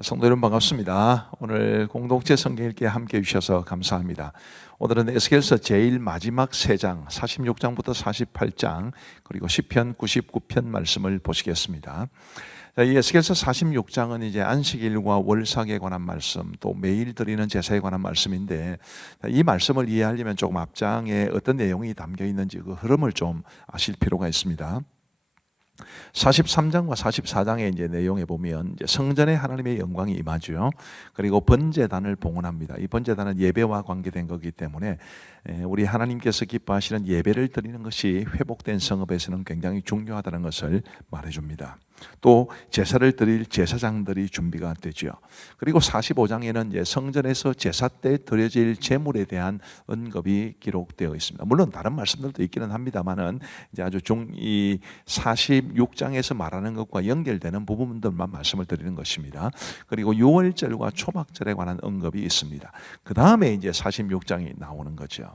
성도 여러분 반갑습니다. 오늘 공동체 성경 읽기에 함께 해주셔서 감사합니다. 오늘은 에스겔서 제일 마지막 3장 46장부터 48장 그리고 시편 99편 말씀을 보시겠습니다. 이 에스겔서 46장은 이제 안식일과 월삭에 관한 말씀, 또 매일 드리는 제사에 관한 말씀인데, 이 말씀을 이해하려면 조금 앞장에 어떤 내용이 담겨 있는지 그 흐름을 좀 아실 필요가 있습니다. 43장과 44장의 이제 내용에 보면 이제 성전에 하나님의 영광이 임하죠. 그리고 번제단을 봉헌합니다. 이 번제단은 예배와 관계된 거기 때문에 우리 하나님께서 기뻐하시는 예배를 드리는 것이 회복된 성읍에서는 굉장히 중요하다는 것을 말해줍니다. 또 제사를 드릴 제사장들이 준비가 되죠. 그리고 45장에는 이제 성전에서 제사 때 드려질 제물에 대한 언급이 기록되어 있습니다. 물론 다른 말씀들도 있기는 합니다만은 이제 아주 이 46장에서 말하는 것과 연결되는 부분들만 말씀을 드리는 것입니다. 그리고 유월절과 초막절에 관한 언급이 있습니다. 그 다음에 이제 46장이 나오는 거죠.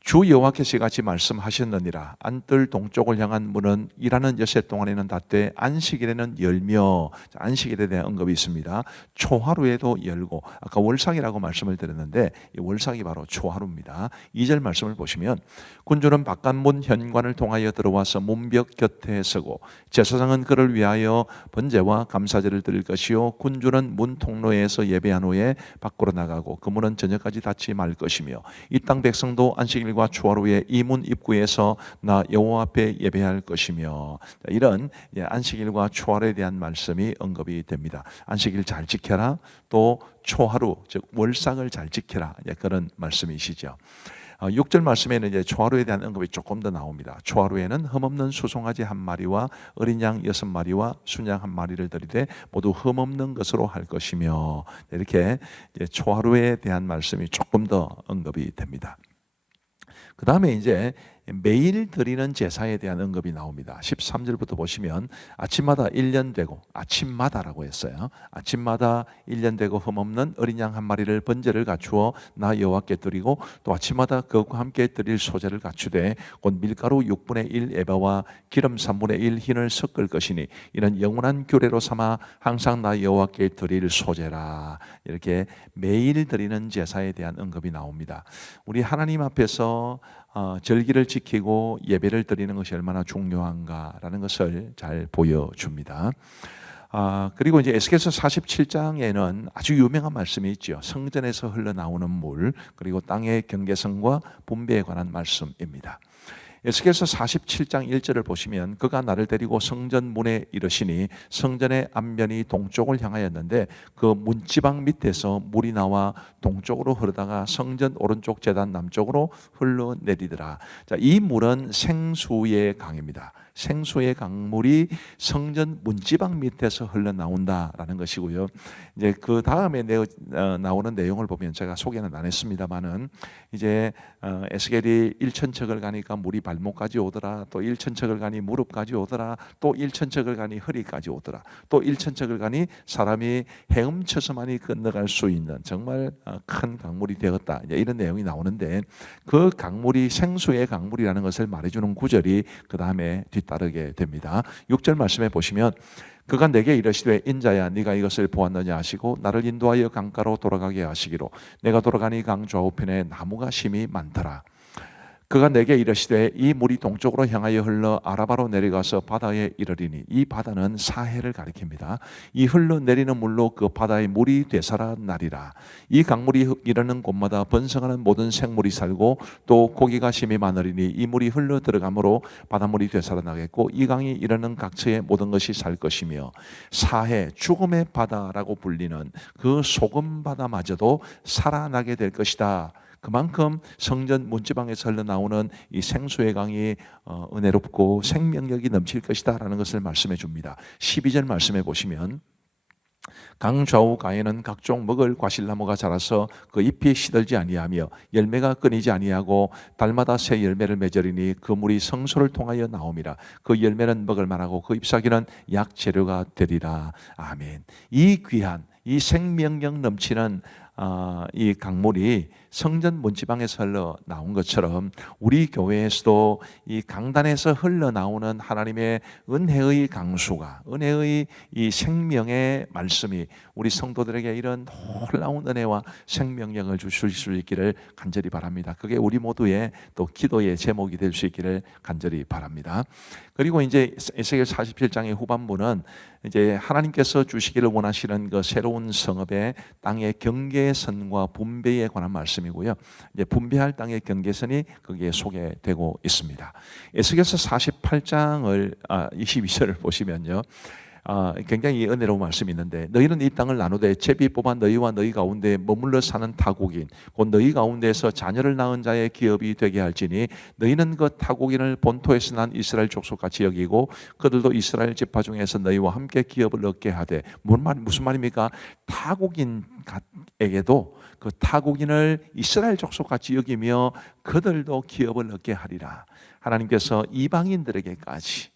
주 여호와께서 같이 말씀하셨느니라. 안뜰 동쪽을 향한 문은 일하는 여세 동안에는 닫되 안식일에는 열며, 안식일에 대한 언급이 있습니다. 초하루에도 열고, 아까 월삭이라고 말씀을 드렸는데 이 월삭이 바로 초하루입니다. 2절 말씀을 보시면 군주는 바깥문 현관을 통하여 들어와서 문벽 곁에 서고 제사장은 그를 위하여 번제와 감사제를 드릴 것이요 군주는 문 통로에서 예배한 후에 밖으로 나가고 그 문은 저녁까지 닫지 말 것이며 이 땅 백성도 안식일 과 초하루에 이 문 입구에서 나 여호와 앞에 예배할 것이며, 이런 안식일과 초하루에 대한 말씀이 언급이 됩니다. 안식일 잘 지켜라, 또 초하루 즉 월삭을 잘 지켜라, 그런 말씀이시죠. 6절 말씀에는 이제 초하루에 대한 언급이 조금 더 나옵니다. 초하루에는 흠없는 수송아지 1마리와 어린 양 6마리와 순양 1마리를 드리되 모두 흠없는 것으로 할 것이며, 이렇게 초하루에 대한 말씀이 조금 더 언급이 됩니다. 그 다음에 이제 매일 드리는 제사에 대한 언급이 나옵니다. 13절부터 보시면 아침마다 1년 되고, 아침마다라고 했어요. 아침마다 1년 되고 흠없는 어린 양 1마리를 번제를 갖추어 나 여호와께 드리고 또 아침마다 그것과 함께 드릴 소제를 갖추되 곧 밀가루 6분의 1 에바와 기름 3분의 1 흰을 섞을 것이니 이는 영원한 규례로 삼아 항상 나 여호와께 드릴 소제라. 이렇게 매일 드리는 제사에 대한 언급이 나옵니다. 우리 하나님 앞에서 절기를 지키고 예배를 드리는 것이 얼마나 중요한가라는 것을 잘 보여줍니다. 그리고 이제 에스겔서 47장에는 아주 유명한 말씀이 있죠. 성전에서 흘러나오는 물, 그리고 땅의 경계선과 분배에 관한 말씀입니다. 에스겔서 47장 1절을 보시면 그가 나를 데리고 성전 문에 이르시니 성전의 앞면이 동쪽을 향하였는데 그 문지방 밑에서 물이 나와 동쪽으로 흐르다가 성전 오른쪽 제단 남쪽으로 흘러내리더라. 자, 이 물은 생수의 강입니다. 생수의 강물이 성전 문지방 밑에서 흘러나온다라는 것이고요. 이제 그 다음에 나오는 내용을 보면 제가 소개는 안 했습니다만은 이제 에스겔이 1천척을 가니까 물이 발목까지 오더라. 또 1천척을 가니 무릎까지 오더라. 또 1천척을 가니 허리까지 오더라. 또 1천척을 가니 사람이 헤엄쳐서만이 건너갈 수 있는 정말 큰 강물이 되었다. 이제 이런 내용이 나오는데 그 강물이 생수의 강물이라는 것을 말해주는 구절이 그 다음에 뒤따르게 됩니다. 6절 말씀에 보시면 그가 내게 이르시되 인자야 네가 이것을 보았느냐 하시고 나를 인도하여 강가로 돌아가게 하시기로 내가 돌아가니 강 좌우편에 나무가 심이 많더라. 그가 내게 이르시되 이 물이 동쪽으로 향하여 흘러 아라바로 내려가서 바다에 이르리니 이 바다는 사해를 가리킵니다. 이 흘러내리는 물로 그 바다의 물이 되살아나리라. 이 강물이 이르는 곳마다 번성하는 모든 생물이 살고 또 고기가 심이 많으리니 이 물이 흘러 들어가므로 바닷물이 되살아나겠고 이 강이 이르는 각처의 모든 것이 살 것이며 사해 죽음의 바다라고 불리는 그 소금 바다마저도 살아나게 될 것이다. 그만큼 성전 문지방에서 흘러나오는 이 생수의 강이 은혜롭고 생명력이 넘칠 것이다 라는 것을 말씀해 줍니다. 12절 말씀해 보시면 강 좌우 가에는 각종 먹을 과실나무가 자라서 그 잎이 시들지 아니하며 열매가 끊이지 아니하고 달마다 새 열매를 맺으리니 그 물이 성소를 통하여 나옴이라. 그 열매는 먹을 만하고 그 잎사귀는 약 재료가 되리라. 아멘. 이 귀한 이 생명력 넘치는 이 강물이 성전 문지방에서 흘러 나온 것처럼 우리 교회에서도 이 강단에서 흘러나오는 하나님의 은혜의 강수가, 은혜의 이 생명의 말씀이 우리 성도들에게 이런 놀라운 은혜와 생명력을 주실 수 있기를 간절히 바랍니다. 그게 우리 모두의 또 기도의 제목이 될 수 있기를 간절히 바랍니다. 그리고 이제 에스겔 47장의 후반부는 이제 하나님께서 주시기를 원하시는 그 새로운 성읍의 땅의 경계선과 분배에 관한 말씀이고요. 이제 분배할 땅의 경계선이 거기에 소개되고 있습니다. 에스겔서 48장을 22절을 보시면요. 굉장히 은혜로운 말씀이 있는데, 너희는 이 땅을 나누되 제비 뽑아 너희와 너희 가운데 머물러 사는 타국인 곧 너희 가운데서 자녀를 낳은 자의 기업이 되게 할지니 너희는 그 타국인을 본토에서 난 이스라엘 족속같이 여기고 그들도 이스라엘 지파 중에서 너희와 함께 기업을 얻게 하되. 무슨 말입니까? 타국인에게도 그 타국인을 이스라엘 족속같이 여기며 그들도 기업을 얻게 하리라. 하나님께서 이방인들에게까지,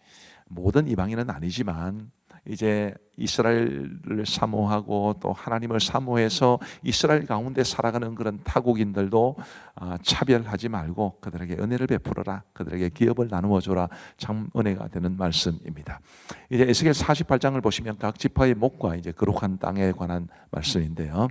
모든 이방인은 아니지만 이제 이스라엘을 사모하고 또 하나님을 사모해서 이스라엘 가운데 살아가는 그런 타국인들도 차별하지 말고 그들에게 은혜를 베풀어라, 그들에게 기업을 나누어 줘라. 참 은혜가 되는 말씀입니다. 이제 에스겔 48장을 보시면 각 지파의 목과 이제 거룩한 땅에 관한 말씀인데요.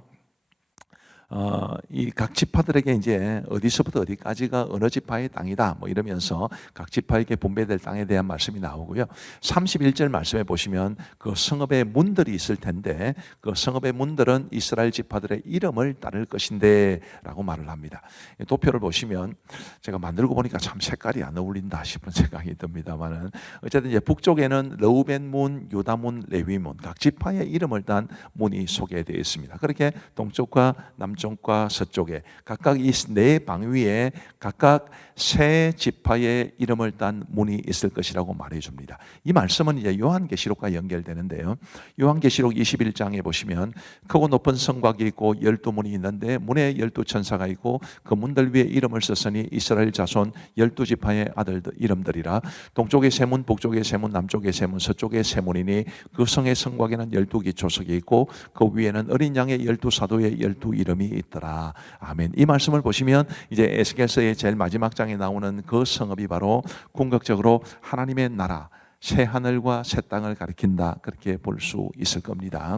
이 각 지파들에게 이제 어디서부터 어디까지가 어느 지파의 땅이다 뭐 이러면서 각 지파에게 분배될 땅에 대한 말씀이 나오고요. 31절 말씀에 보시면 그 성읍의 문들이 있을 텐데 그 성읍의 문들은 이스라엘 지파들의 이름을 따를 것인데 라고 말을 합니다. 도표를 보시면 제가 만들고 보니까 참 색깔이 안 어울린다 싶은 생각이 듭니다만은, 어쨌든 이제 북쪽에는 러우벤 문, 유다 문, 레위 문, 각 지파의 이름을 딴 문이 소개되어 있습니다. 그렇게 동쪽과 남쪽과 서쪽에 각각 이 네 방위에 각각 세 지파의 이름을 딴 문이 있을 것이라고 말해줍니다. 이 말씀은 이제 요한계시록과 연결되는데요. 요한계시록 21장에 보시면 크고 높은 성곽이 있고 12문이 있는데 문에 12천사가 있고 그 문들 위에 이름을 썼으니 이스라엘 자손 12지파의 아들들 이름들이라. 동쪽의 세 문, 북쪽의 세 문, 남쪽의 세 문, 서쪽의 세 문이니 그 성의 성곽에는 12기초석이 있고 그 위에는 어린 양의 12사도의 12 이름이 있더라. 아멘. 이 말씀을 보시면 이제 에스겔서의 제일 마지막 장에 나오는 그 성읍이 바로 궁극적으로 하나님의 나라, 새 하늘과 새 땅을 가리킨다, 그렇게 볼 수 있을 겁니다.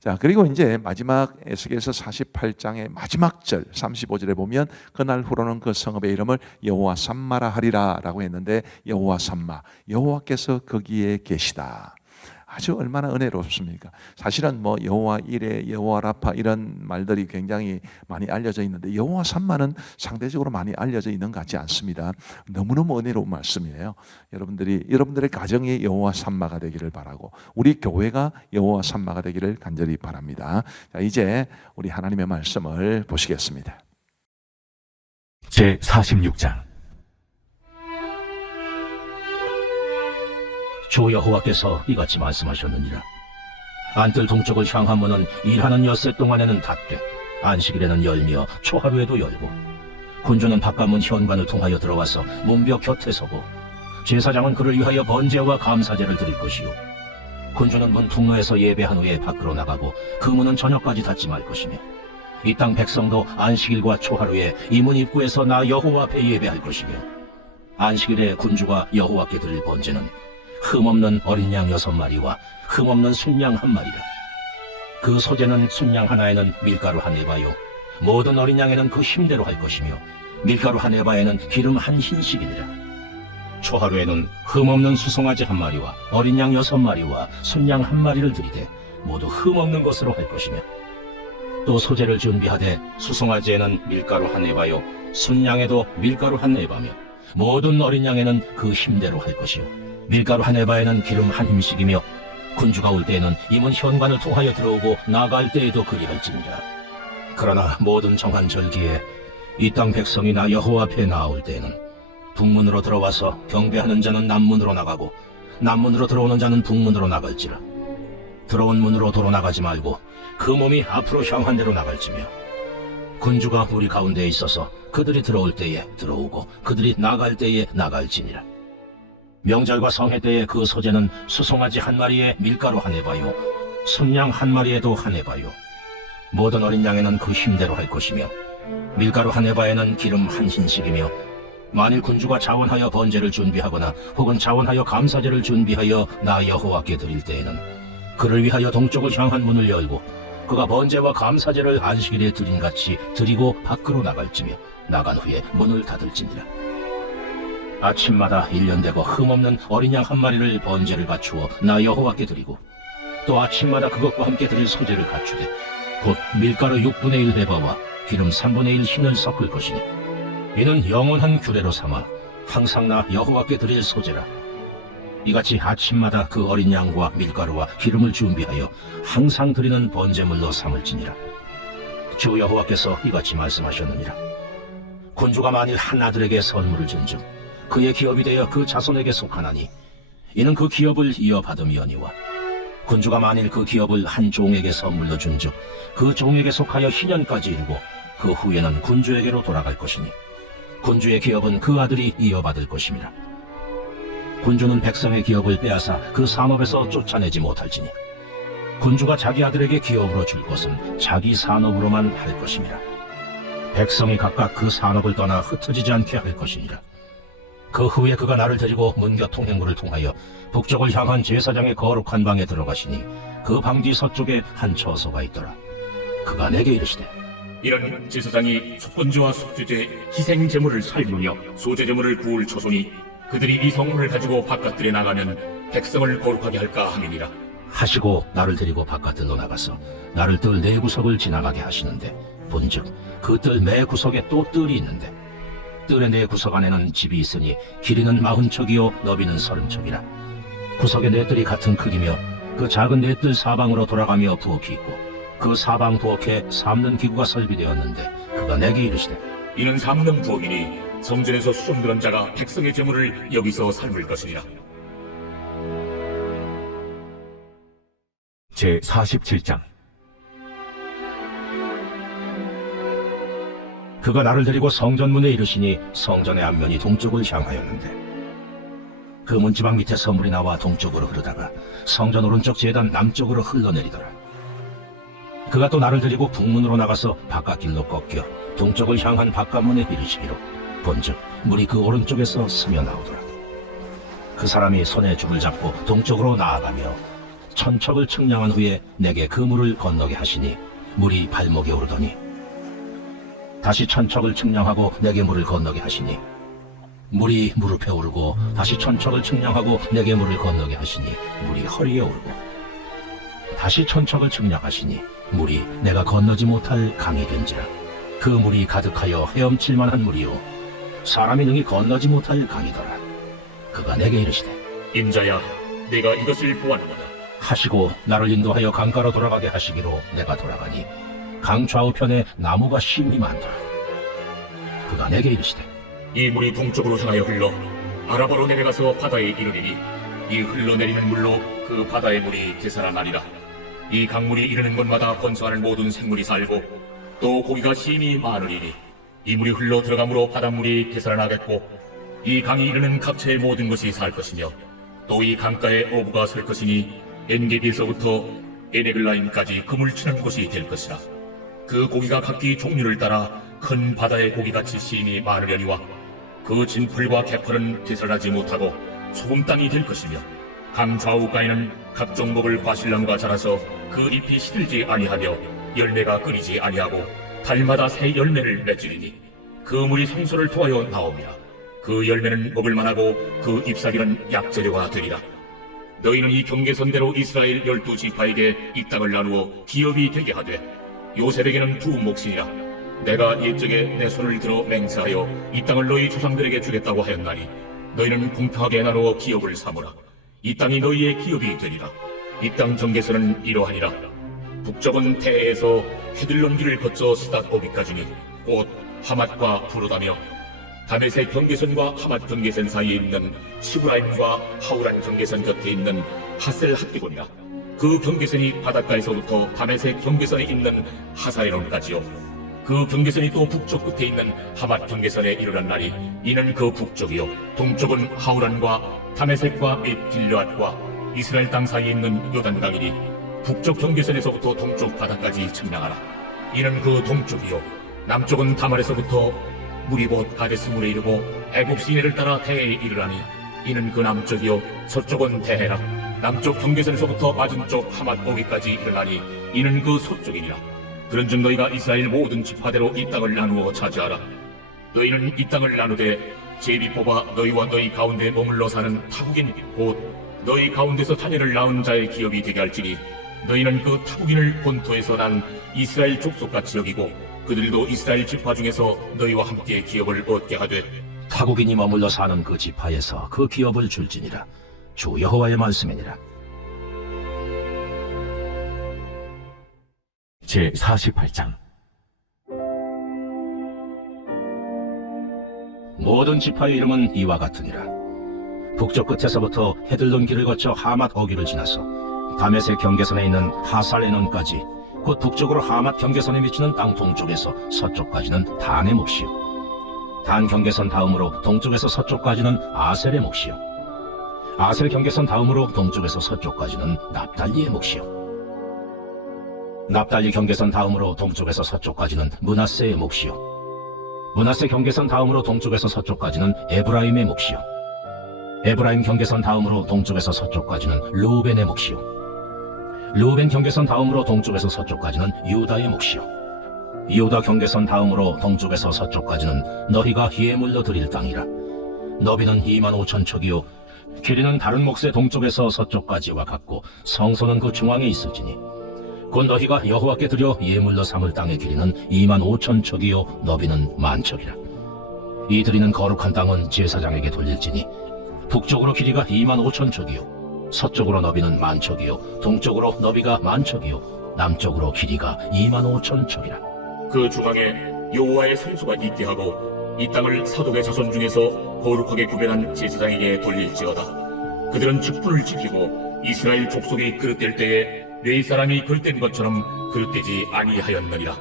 자, 그리고 이제 마지막 에스겔서 48장의 마지막 절 35절에 보면 그날 후로는 그 성읍의 이름을 여호와 삼마라 하리라 라고 했는데, 여호와 삼마, 여호와께서 거기에 계시다. 아주 얼마나 은혜롭습니까? 사실은 뭐 여호와 이레, 여호와 라파 이런 말들이 굉장히 많이 알려져 있는데 여호와 삼마는 상대적으로 많이 알려져 있는 것 같지 않습니다. 너무너무 은혜로운 말씀이에요. 여러분들의 가정이 여호와 삼마가 되기를 바라고 우리 교회가 여호와 삼마가 되기를 간절히 바랍니다. 자, 이제 우리 하나님의 말씀을 보시겠습니다. 제 46장. 주 여호와께서 이같이 말씀하셨느니라. 안뜰 동쪽을 향한 문은 일하는 엿새 동안에는 닫되 안식일에는 열며 초하루에도 열고, 군주는 바깥문 현관을 통하여 들어와서 문벽 곁에 서고 제사장은 그를 위하여 번제와 감사제를 드릴 것이요, 군주는 문 통로에서 예배한 후에 밖으로 나가고 그 문은 저녁까지 닫지 말 것이며, 이 땅 백성도 안식일과 초하루에 이 문 입구에서 나 여호와 앞에 예배할 것이며, 안식일에 군주가 여호와께 드릴 번제는 흠없는 어린 양 6마리와 흠없는 순양 1마리라. 그 소재는 순양 하나에는 밀가루 한 에바요, 모든 어린 양에는 그 힘대로 할 것이며 밀가루 한 에바에는 기름 한 흰씩이니라. 초하루에는 흠없는 수송아지 1마리와 어린 양 6마리와 순양 1마리를 드리되 모두 흠없는 것으로 할 것이며, 또 소재를 준비하되 수송아지에는 밀가루 한 에바요, 순양에도 밀가루 한 에바며 모든 어린 양에는 그 힘대로 할 것이요, 밀가루 한 에바에는 기름 한 힘씩이며, 군주가 올 때에는 임은 현관을 통하여 들어오고 나갈 때에도 그리할지니라. 그러나 모든 정한 절기에 이 땅 백성이 나 여호와 앞에 나올 때에는 북문으로 들어와서 경배하는 자는 남문으로 나가고 남문으로 들어오는 자는 북문으로 나갈지라. 들어온 문으로 도로 나가지 말고 그 몸이 앞으로 향한 대로 나갈지며, 군주가 우리 가운데에 있어서 그들이 들어올 때에 들어오고 그들이 나갈 때에 나갈지니라. 명절과 성회 때에 그 소재는 수송아지 1마리에 밀가루 한 에바요, 순양 한 마리에도 한 에바요. 모든 어린 양에는 그 힘대로 할 것이며 밀가루 한 에바에는 기름 한 흰씩이며 만일 군주가 자원하여 번제를 준비하거나 혹은 자원하여 감사제를 준비하여 나 여호와께 드릴 때에는 그를 위하여 동쪽을 향한 문을 열고 그가 번제와 감사제를 안식일에 드린 같이 드리고 밖으로 나갈지며 나간 후에 문을 닫을지니라. 아침마다 1년 되고 흠없는 어린 양 한 마리를 번제를 갖추어 나 여호와께 드리고 또 아침마다 그것과 함께 드릴 소제를 갖추되 곧 밀가루 6분의 1 베바와 기름 3분의 1 흰을 섞을 것이니 이는 영원한 규례로 삼아 항상 나 여호와께 드릴 소제라. 이같이 아침마다 그 어린 양과 밀가루와 기름을 준비하여 항상 드리는 번제물로 삼을지니라. 주 여호와께서 이같이 말씀하셨느니라. 군주가 만일 한 아들에게 선물을 준즉 그의 기업이 되어 그 자손에게 속하나니 이는 그 기업을 이어받음이oni와 군주가 만일 그 기업을 한 종에게 선물로 준즉 그 종에게 속하여 희년까지 이르고 그 후에는 군주에게로 돌아갈 것이니 군주의 기업은 그 아들이 이어받을 것임이라. 군주는 백성의 기업을 빼앗아 그 산업에서 쫓아내지 못할지니 군주가 자기 아들에게 기업으로 줄 것은 자기 산업으로만 할 것임이라. 백성이 각각 그 산업을 떠나 흩어지지 않게 할 것이니라. 그 후에 그가 나를 데리고 문곁 통행로를 통하여 북쪽을 향한 제사장의 거룩한 방에 들어가시니 그 방지 서쪽에 한 처소가 있더라. 그가 내게 이르시되 이런 제사장이 속건제와 속죄제, 희생 제물을 살리며 소제 제물을 구울 초손이 그들이 이 성문을 가지고 바깥들에 나가면 백성을 거룩하게 할까 함이니라. 하시고 나를 데리고 바깥들로 나가서 나를 뜰 네 구석을 지나가게 하시는데 본즉 그 뜰 매 구석에 또 뜰이 있는데 뜰의 네 구석 안에는 집이 있으니 길이는 40척이요 너비는 30척이라. 구석의 네 뜰이 같은 크기며 그 작은 네 뜰 사방으로 돌아가며 부엌이 있고 그 사방 부엌에 삶는 기구가 설비되었는데 그가 내게 이르시되 이는 삶는 부엌이니 성전에서 수종들은 자가 백성의 제물을 여기서 삶을 것이니라. 제 47장. 그가 나를 데리고 성전문에 이르시니 성전의 앞면이 동쪽을 향하였는데 그 문지방 밑에 선물이 나와 동쪽으로 흐르다가 성전 오른쪽 제단 남쪽으로 흘러내리더라. 그가 또 나를 데리고 북문으로 나가서 바깥길로 꺾여 동쪽을 향한 바깥문에 이르시기로 본즉 물이 그 오른쪽에서 스며 나오더라. 그 사람이 손에 줄을 잡고 동쪽으로 나아가며 천척을 측량한 후에 내게 그 물을 건너게 하시니 물이 발목에 오르더니 다시 천척을 측량하고 내게 물을 건너게 하시니 물이 무릎에 오르고 다시 천척을 측량하고 내게 물을 건너게 하시니 물이 허리에 오르고 다시 천척을 측량하시니 물이 내가 건너지 못할 강이 된지라. 그 물이 가득하여 헤엄칠 만한 물이요 사람이 능히 건너지 못할 강이더라. 그가 내게 이르시되 인자야, 내가 이것을 보았노라. 하시고 나를 인도하여 강가로 돌아가게 하시기로 내가 돌아가니 강 좌우편에 나무가 심히 많더라. 그가 내게 이르시되 이 물이 동쪽으로 향하여 흘러 아라바로 내려가서 바다에 이르리니 이 흘러내리는 물로 그 바다의 물이 되살아나리라. 이 강물이 이르는 곳마다 번성하는 모든 생물이 살고 또 고기가 심히 많으리니 이 물이 흘러 들어가므로 바닷물이 되살아나겠고 이 강이 이르는 각처의 모든 것이 살 것이며 또 이 강가에 어부가 설 것이니 엔게비에서부터 에네글라임까지 그물 치는 곳이 될 것이라. 그 고기가 각기 종류를 따라 큰 바다의 고기같이 심히 많으려니와 그 진풀과 개펄은 되살아나지 못하고 소금 땅이 될 것이며 강 좌우가에는 각종 먹을 과실나무가 자라서 그 잎이 시들지 아니하며 열매가 끓이지 아니하고 달마다 새 열매를 맺으리니 그 물이 생수를 토하여 나오며 그 열매는 먹을 만하고 그 잎사귀는 약재료가 되리라. 너희는 이 경계선대로 이스라엘 12지파에게 이 땅을 나누어 기업이 되게 하되 요셉에게는 두 몫이니라. 내가 옛적에 내 손을 들어 맹세하여 이 땅을 너희 조상들에게 주겠다고 하였나니 너희는 공평하게 나누어 기업을 삼으라. 이 땅이 너희의 기업이 되리라. 이 땅 경계선은 이러하니라. 북쪽은 태에서 헤들론길을 거쳐 스닷 오비까지니 곧 하맛과 부르다며 다메섹 경계선과 하맛 경계선 사이에 있는 시브라임과 하우란 경계선 곁에 있는 하셀 핫디곤이라. 그 경계선이 바닷가에서부터 다메섹 경계선에 있는 하사에론까지요. 그 경계선이 또 북쪽 끝에 있는 하맛 경계선에 이르렀나니 이는 그 북쪽이요. 동쪽은 하우란과 다메섹과 및 길르앗과 이스라엘 땅 사이에 있는 요단강이니 북쪽 경계선에서부터 동쪽 바다까지 측량하라. 이는 그 동쪽이요 남쪽은 다말에서부터 물이 곧 가데스물에 이르고 애굽 시내를 따라 대해에 이르라니 이는 그 남쪽이요 서쪽은 대해라. 남쪽 경계선에서부터 맞은쪽 하맛 오기까지 이르나니 이는 그 서쪽이니라. 그런즉 너희가 이스라엘 모든 지파대로 이 땅을 나누어 차지하라. 너희는 이 땅을 나누되 제비 뽑아 너희와 너희 가운데 머물러 사는 타국인 곧 너희 가운데서 자녀를 낳은 자의 기업이 되게 할지니 너희는 그 타국인을 본토에서 난 이스라엘 족속같이 여기고 그들도 이스라엘 지파 중에서 너희와 함께 기업을 얻게 하되 타국인이 머물러 사는 그 지파에서 그 기업을 줄지니라. 주 여호와의 말씀이니라. 제 48장 모든 지파의 이름은 이와 같으니라. 북쪽 끝에서부터 헤들론 길을 거쳐 하맛 어귀를 지나서 다메섹 경계선에 있는 하살레논까지 곧 북쪽으로 하맛 경계선에 미치는 땅 동쪽에서 서쪽까지는 단의 몫이요 단 경계선 다음으로 동쪽에서 서쪽까지는 아셀의 몫이요 아셀 경계선 다음으로 동쪽에서 서쪽까지는 납달리의 몫이요 납달리 경계선 다음으로 동쪽에서 서쪽까지는 므낫세의 몫이요 므낫세 경계선 다음으로 동쪽에서 서쪽까지는 에브라임의 몫이요 에브라임 경계선 다음으로 동쪽에서 서쪽까지는 르우벤의 몫이요 르우벤 경계선 다음으로 동쪽에서 서쪽까지는 유다의 몫이요 유다 경계선 다음으로 동쪽에서 서쪽까지는 너희가 예물로 드릴 땅이라. 너비는 25,000척이요 길이는 다른 몫의 동쪽에서 서쪽까지와 같고 성소는 그 중앙에 있을지니 곧 너희가 여호와께 드려 예물로 삼을 땅의 길이는 25,000척이요 너비는 10,000척이라. 이 드리는 거룩한 땅은 제사장에게 돌릴지니 북쪽으로 길이가 25,000척이요 서쪽으로 너비는 10,000척이요 동쪽으로 너비가 10,000척이요 남쪽으로 길이가 25,000척이라. 그 중앙에 여호와의 성소가 있게 하고 이 땅을 사독의 자손 중에서 거룩하게 구별한 제사장에게 돌릴지어다. 그들은 직분을 지키고 이스라엘 족속이 그릇될 때에 레위 사람이 그릇된 것처럼 그릇되지 아니하였느니라.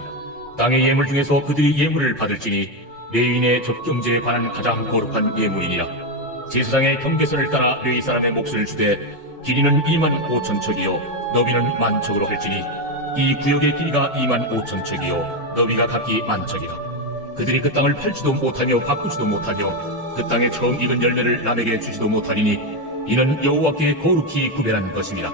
땅의 예물 중에서 그들이 예물을 받을지니 레위인의 접경제에 관한 가장 거룩한 예물이니라. 제사장의 경계선을 따라 레위 사람의 몫을 주되 길이는 25,000척이요 너비는 10,000척으로 할지니 이 구역의 길이가 25,000척이요 너비가 각기 10,000척이라. 그들이 그 땅을 팔지도 못하며 바꾸지도 못하며 그 땅에 처음 익은 열매를 남에게 주지도 못하리니 이는 여호와께 거룩히 구별한 것입니다.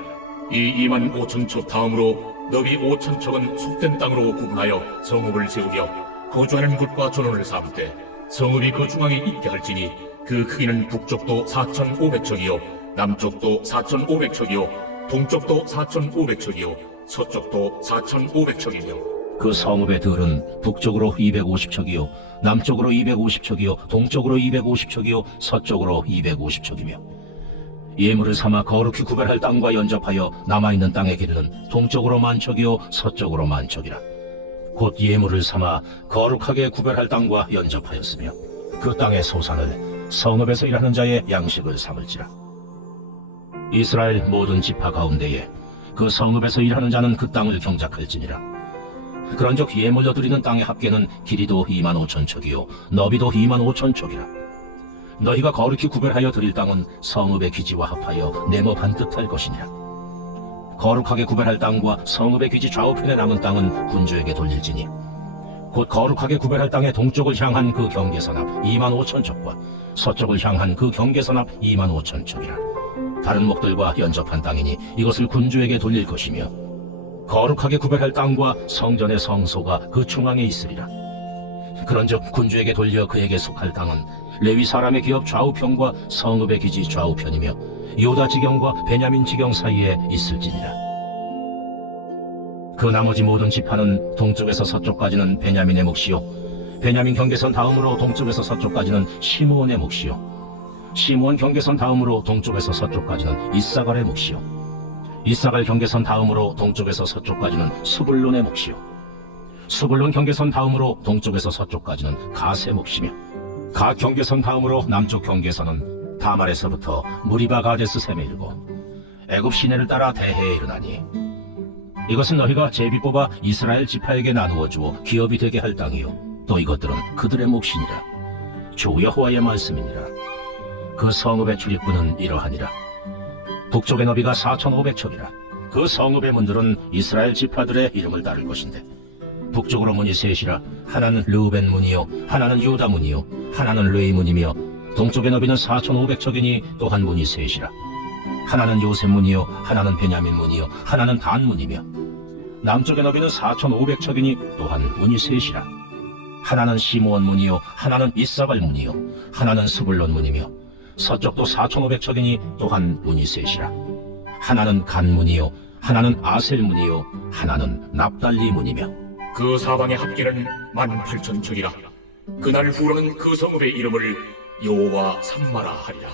이 25,000척 다음으로 너비 5,000척은 속된 땅으로 구분하여 성읍을 세우며 거주하는 곳과 전원을 삼되 성읍이 그 중앙에 있게 할지니 그 크기는 북쪽도 4,500척이요 남쪽도 4,500척이요 동쪽도 4,500척이요 서쪽도 4,500척이며 그 성읍의 들은 북쪽으로 250척이요 남쪽으로 250척이요 동쪽으로 250척이요 서쪽으로 250척이며 예물을 삼아 거룩히 구별할 땅과 연접하여 남아있는 땅의 길이는 동쪽으로 10,000척이요 서쪽으로 10,000척이라. 곧 예물을 삼아 거룩하게 구별할 땅과 연접하였으며 그 땅의 소산을 성읍에서 일하는 자의 양식을 삼을지라. 이스라엘 모든 지파 가운데에 그 성읍에서 일하는 자는 그 땅을 경작할지니라. 그런즉 예물로 드리는 땅의 합계는 길이도 25,000척이요 너비도 25,000척이라. 너희가 거룩히 구별하여 드릴 땅은 성읍의 기지와 합하여 네모 반듯할 것이니라. 거룩하게 구별할 땅과 성읍의 기지 좌우편에 남은 땅은 군주에게 돌릴지니 곧 거룩하게 구별할 땅의 동쪽을 향한 그 경계선 앞 25,000척과 서쪽을 향한 그 경계선 앞 25,000척이라. 다른 목들과 연접한 땅이니 이것을 군주에게 돌릴 것이며 거룩하게 구별할 땅과 성전의 성소가 그 중앙에 있으리라. 그런즉 군주에게 돌려 그에게 속할 땅은 레위 사람의 기업 좌우편과 성읍의 기지 좌우편이며 유다 지경과 베냐민 지경 사이에 있을지니라. 그 나머지 모든 지파는 동쪽에서 서쪽까지는 베냐민의 몫이요 베냐민 경계선 다음으로 동쪽에서 서쪽까지는 시므온의 몫이요 시므온 경계선 다음으로 동쪽에서 서쪽까지는 이사갈의 몫이요 이사갈 경계선 다음으로 동쪽에서 서쪽까지는 스불론의 몫이요 스불론 경계선 다음으로 동쪽에서 서쪽까지는 갓의 몫이며 갓 경계선 다음으로 남쪽 경계선은 다말에서부터 무리바 가데스 셈에 이르고 애굽 시내를 따라 대해에 이르나니 이것은 너희가 제비 뽑아 이스라엘 지파에게 나누어 주어 기업이 되게 할 땅이요 또 이것들은 그들의 몫이니라. 주 여호와의 말씀이니라. 그 성읍의 출입구는 이러하니라. 북쪽의 너비가 4,500척이라 그 성읍의 문들은 이스라엘 지파들의 이름을 따를 것인데 북쪽으로 문이 셋이라 하나는 르우벤 문이요 하나는 유다 문이요 하나는 레위 문이며 동쪽의 너비는 4,500척이니 또 한 문이 셋이라 하나는 요셉 문이요 하나는 베냐민 문이요 하나는 단 문이며 남쪽의 너비는 4,500척이니 또 한 문이 셋이라 하나는 시므온 문이요 하나는 이사갈 문이요 하나는 스불론 문이며 서쪽도 4,500척이니 또 한 문이 셋이라 하나는 간 문이요 하나는 아셀 문이요 하나는 납달리 문이며 그 사방의 합계는 18,000척이라. 그날 후로는 그 성읍의 이름을 여호와 삼마라 하리라.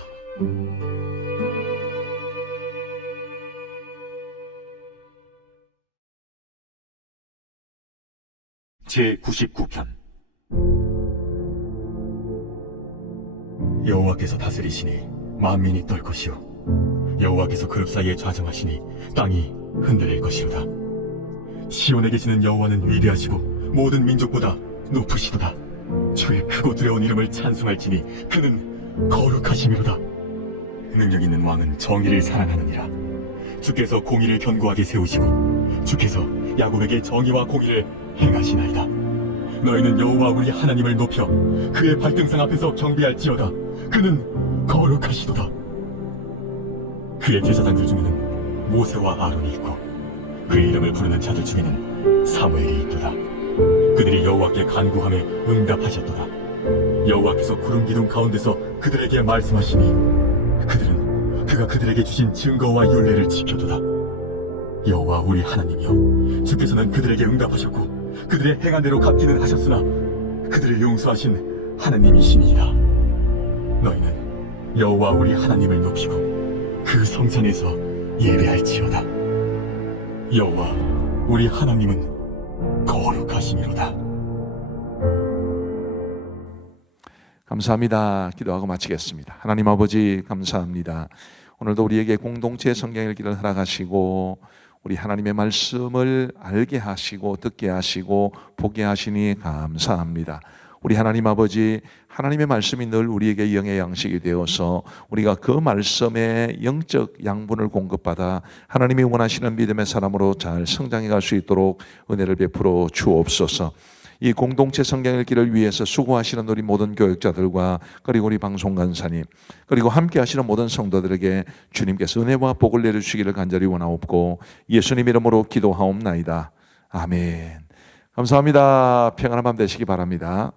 제99편 여호와께서 다스리시니 만민이 떨 것이요 여호와께서 그룹 사이에 좌정하시니 땅이 흔들릴 것이로다. 시온에 계시는 여호와는 위대하시고 모든 민족보다 높으시도다. 주의 크고 두려운 이름을 찬송할지니 그는 거룩하심이로다. 능력 있는 왕은 정의를 사랑하느니라. 주께서 공의를 견고하게 세우시고 주께서 야곱에게 정의와 공의를 행하시나이다. 너희는 여호와 우리 하나님을 높여 그의 발등상 앞에서 경배할지어다. 그는 거룩하시도다. 그의 제사장들 중에는 모세와 아론이 있고 그의 이름을 부르는 자들 중에는 사무엘이 있도다. 그들이 여호와께 간구함에 응답하셨도다. 여호와께서 구름 기둥 가운데서 그들에게 말씀하시니 그들은 그가 그들에게 주신 증거와 율례를 지켜도다. 여호와 우리 하나님이여, 주께서는 그들에게 응답하셨고 그들의 행한 대로 갚기는 하셨으나 그들을 용서하신 하나님이시니이다. 너희는 여호와 우리 하나님을 높이고 그 성산에서 예배할지어다. 여호와 우리 하나님은 거룩하심이로다. 감사합니다. 기도하고 마치겠습니다. 하나님 아버지 감사합니다. 오늘도 우리에게 공동체 성경 읽기를 허락하시고 우리 하나님의 말씀을 알게 하시고 듣게 하시고 보게 하시니 감사합니다. 우리 하나님 아버지, 하나님의 말씀이 늘 우리에게 영의 양식이 되어서 우리가 그 말씀의 영적 양분을 공급받아 하나님이 원하시는 믿음의 사람으로 잘 성장해 갈 수 있도록 은혜를 베풀어 주옵소서. 이 공동체 성경 읽기를 위해서 수고하시는 우리 모든 교육자들과 그리고 우리 방송간사님 그리고 함께 하시는 모든 성도들에게 주님께서 은혜와 복을 내려주시기를 간절히 원하옵고 예수님 이름으로 기도하옵나이다. 아멘. 감사합니다. 평안한 밤 되시기 바랍니다.